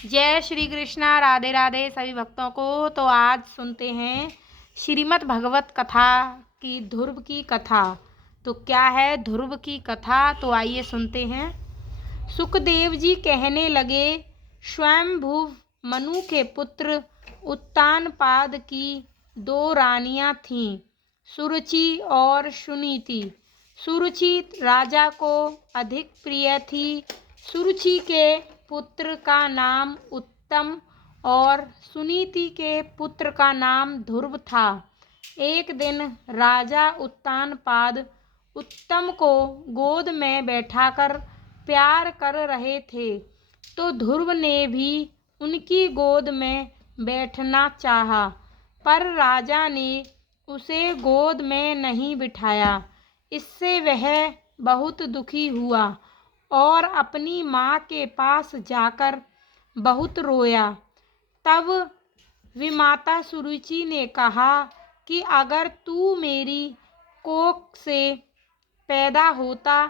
जय श्री कृष्णा। राधे राधे सभी भक्तों को। तो आज सुनते हैं श्रीमद् भगवत कथा की ध्रुव की कथा। तो क्या है ध्रुव की कथा, तो आइए सुनते हैं। सुखदेव जी कहने लगे, स्वयंभू मनु के पुत्र उत्तानपाद की दो रानियां थीं, सुरुचि और सुनीति। सुरुचि राजा को अधिक प्रिय थी। सुरुचि के पुत्र का नाम उत्तम और सुनीति के पुत्र का नाम ध्रुव था। एक दिन राजा उत्तानपाद उत्तम को गोद में बैठाकर प्यार कर रहे थे, तो ध्रुव ने भी उनकी गोद में बैठना चाहा, पर राजा ने उसे गोद में नहीं बिठाया। इससे वह बहुत दुखी हुआ और अपनी माँ के पास जाकर बहुत रोया। तब विमाता सुरुचि ने कहा कि अगर तू मेरी कोख से पैदा होता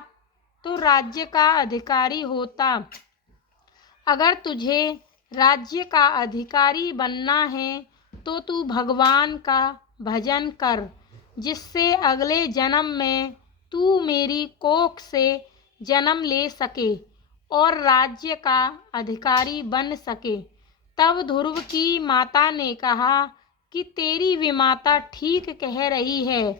तो राज्य का अधिकारी होता। अगर तुझे राज्य का अधिकारी बनना है तो तू भगवान का भजन कर, जिससे अगले जन्म में तू मेरी कोख से जन्म ले सके और राज्य का अधिकारी बन सके। तब ध्रुव की माता ने कहा कि तेरी विमाता ठीक कह रही है,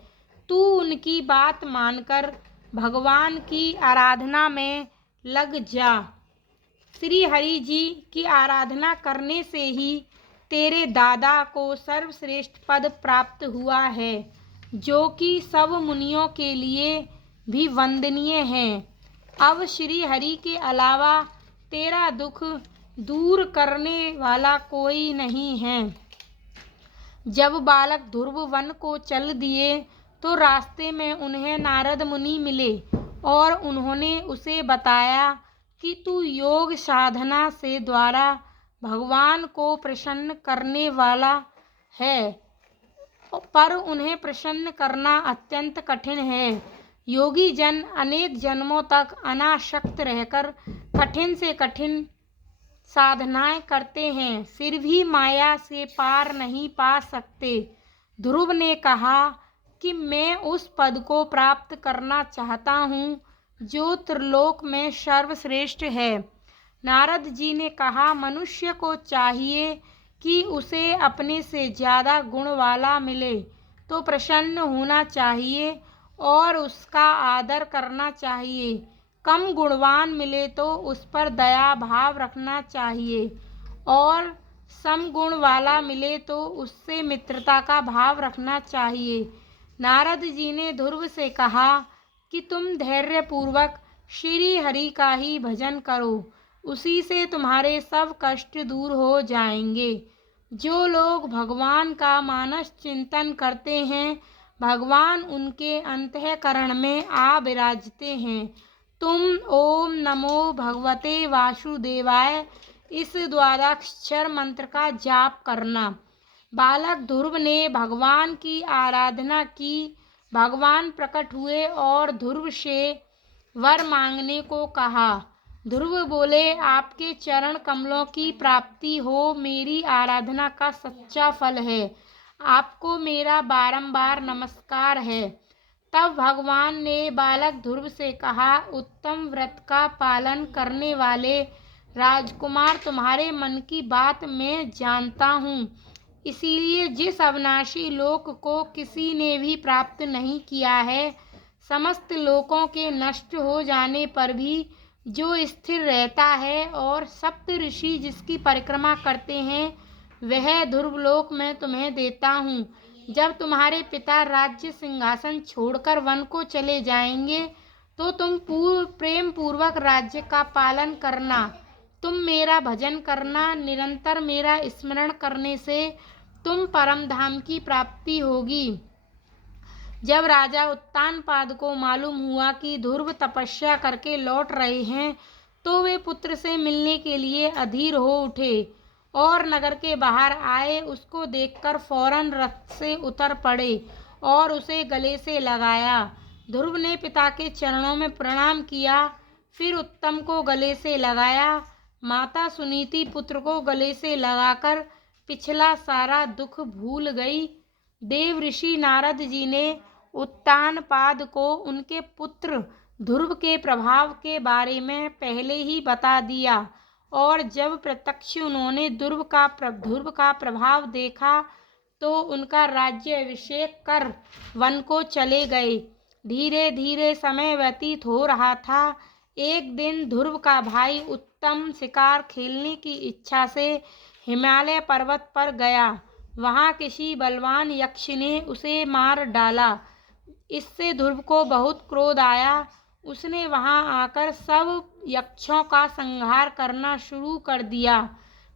तू उनकी बात मानकर भगवान की आराधना में लग जा। श्री हरि जी की आराधना करने से ही तेरे दादा को सर्वश्रेष्ठ पद प्राप्त हुआ है, जो कि सब मुनियों के लिए भी वंदनीय है। अब श्री हरि के अलावा तेरा दुख दूर करने वाला कोई नहीं है। जब बालक ध्रुव वन को चल दिए तो रास्ते में उन्हें नारद मुनि मिले और उन्होंने उसे बताया कि तू योग साधना से द्वारा भगवान को प्रसन्न करने वाला है, पर उन्हें प्रसन्न करना अत्यंत कठिन है। योगी जन अनेक जन्मों तक अनासक्त रहकर कठिन से कठिन साधनाएं करते हैं, फिर भी माया से पार नहीं पा सकते। ध्रुव ने कहा कि मैं उस पद को प्राप्त करना चाहता हूँ जो त्रिलोक में सर्वश्रेष्ठ है। नारद जी ने कहा, मनुष्य को चाहिए कि उसे अपने से ज़्यादा गुण वाला मिले तो प्रसन्न होना चाहिए और उसका आदर करना चाहिए। कम गुणवान मिले तो उस पर दया भाव रखना चाहिए और समगुण वाला मिले तो उससे मित्रता का भाव रखना चाहिए। नारद जी ने ध्रुव से कहा कि तुम धैर्य पूर्वक श्री हरि का ही भजन करो, उसी से तुम्हारे सब कष्ट दूर हो जाएंगे। जो लोग भगवान का मानस चिंतन करते हैं, भगवान उनके अंतःकरण में आ विराजते हैं। तुम ओम नमो भगवते वासुदेवाय इस द्वादशाक्षर मंत्र का जाप करना। बालक ध्रुव ने भगवान की आराधना की। भगवान प्रकट हुए और ध्रुव से वर मांगने को कहा। ध्रुव बोले, आपके चरण कमलों की प्राप्ति हो मेरी आराधना का सच्चा फल है। आपको मेरा बारंबार नमस्कार है। तब भगवान ने बालक ध्रुव से कहा, उत्तम व्रत का पालन करने वाले राजकुमार, तुम्हारे मन की बात मैं जानता हूँ। इसीलिए जिस अविनाशी लोक को किसी ने भी प्राप्त नहीं किया है, समस्त लोकों के नष्ट हो जाने पर भी जो स्थिर रहता है और सप्त ऋषि जिसकी परिक्रमा करते हैं, वह ध्रुवलोक मैं तुम्हें देता हूँ। जब तुम्हारे पिता राज्य सिंहासन छोड़कर वन को चले जाएंगे तो तुम प्रेम पूर्वक राज्य का पालन करना। तुम मेरा भजन करना। निरंतर मेरा स्मरण करने से तुम परम धाम की प्राप्ति होगी। जब राजा उत्तानपाद को मालूम हुआ कि ध्रुव तपस्या करके लौट रहे हैं, तो वे पुत्र से मिलने के लिए अधीर हो उठे और नगर के बाहर आए। उसको देखकर फौरन रथ से उतर पड़े और उसे गले से लगाया। ध्रुव ने पिता के चरणों में प्रणाम किया, फिर उत्तम को गले से लगाया। माता सुनीति पुत्र को गले से लगाकर पिछला सारा दुख भूल गई। देव ऋषि नारद जी ने उत्तानपाद को उनके पुत्र ध्रुव के प्रभाव के बारे में पहले ही बता दिया, और जब प्रत्यक्ष उन्होंने ध्रुव का प्रभाव देखा तो उनका राज्य अभिषेक कर वन को चले गए। धीरे धीरे समय व्यतीत हो रहा था। एक दिन ध्रुव का भाई उत्तम शिकार खेलने की इच्छा से हिमालय पर्वत पर गया। वहाँ किसी बलवान यक्ष ने उसे मार डाला। इससे ध्रुव को बहुत क्रोध आया। उसने वहाँ आकर सब यक्षों का संहार करना शुरू कर दिया।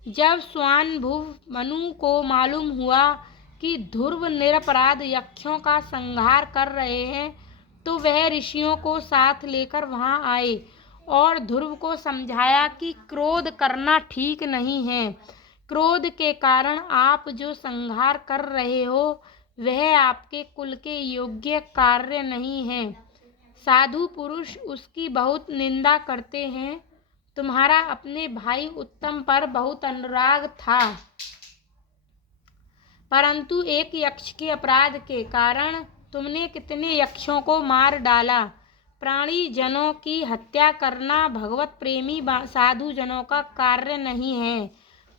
जब स्वानभुव मनु को मालूम हुआ कि ध्रुव निरपराध यक्षों का संहार कर रहे हैं, तो वह ऋषियों को साथ लेकर वहाँ आए और ध्रुव को समझाया कि क्रोध करना ठीक नहीं है। क्रोध के कारण आप जो संहार कर रहे हो वह आपके कुल के योग्य कार्य नहीं है। साधु पुरुष उसकी बहुत निंदा करते हैं। तुम्हारा अपने भाई उत्तम पर बहुत अनुराग था, परंतु एक यक्ष के अपराध के कारण तुमने कितने यक्षों को मार डाला। प्राणी जनों की हत्या करना भगवत प्रेमी साधु जनों का कार्य नहीं है।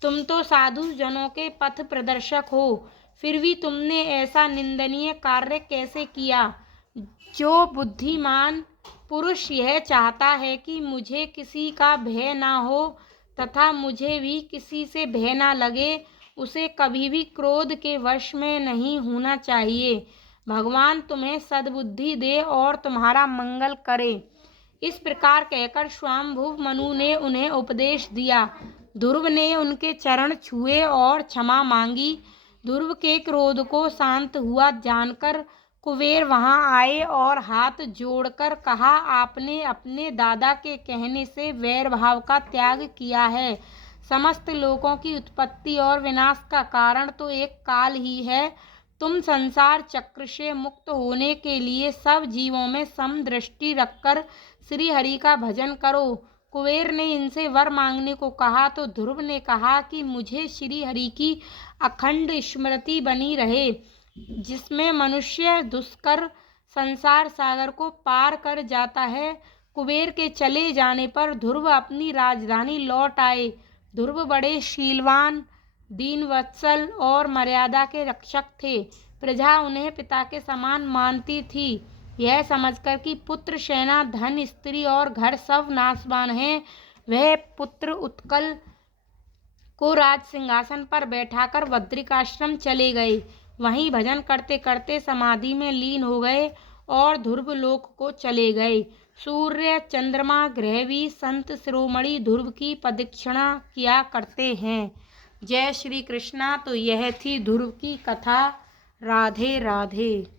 तुम तो साधु जनों के पथ प्रदर्शक हो, फिर भी तुमने ऐसा निंदनीय कार्य कैसे किया। जो बुद्धिमान पुरुष यह चाहता है कि मुझे किसी का भय ना हो तथा मुझे भी किसी से भय ना लगे, उसे कभी भी क्रोध के वश में नहीं होना चाहिए। भगवान तुम्हें सद्बुद्धि दे और तुम्हारा मंगल करे। इस प्रकार कहकर स्वांभुव मनु ने उन्हें उपदेश दिया। ध्रुव ने उनके चरण छुए और क्षमा मांगी। ध्रुव के क्रोध को शांत हुआ जानकर कुबेर वहां आए और हाथ जोड़कर कहा, आपने अपने दादा के कहने से वैर भाव का त्याग किया है। समस्त लोकों की उत्पत्ति और विनाश का कारण तो एक काल ही है। तुम संसार चक्र से मुक्त होने के लिए सब जीवों में समदृष्टि रखकर श्री हरि का भजन करो। कुबेर ने इनसे वर मांगने को कहा तो ध्रुव ने कहा कि मुझे श्री हरि की अखंड स्मृति बनी रहे, जिसमें मनुष्य दुष्कर संसार सागर को पार कर जाता है। कुबेर के चले जाने पर ध्रुव अपनी राजधानी लौट आए। ध्रुव बड़े शीलवान, दीनवत्सल और मर्यादा के रक्षक थे। प्रजा उन्हें पिता के समान मानती थी। यह समझकर कि पुत्र, सेना, धन, स्त्री और घर सब नाशवान हैं, वह पुत्र उत्कल को राज सिंहासन पर बैठाकर बद्रिकाश्रम चले गए। वहीं भजन करते करते समाधि में लीन हो गए और ध्रुव लोक को चले गए। सूर्य, चंद्रमा, ग्रह भी संत शिरोमणि ध्रुव की प्रदक्षिणा किया करते हैं। जय श्री कृष्णा। तो यह थी ध्रुव की कथा। राधे राधे।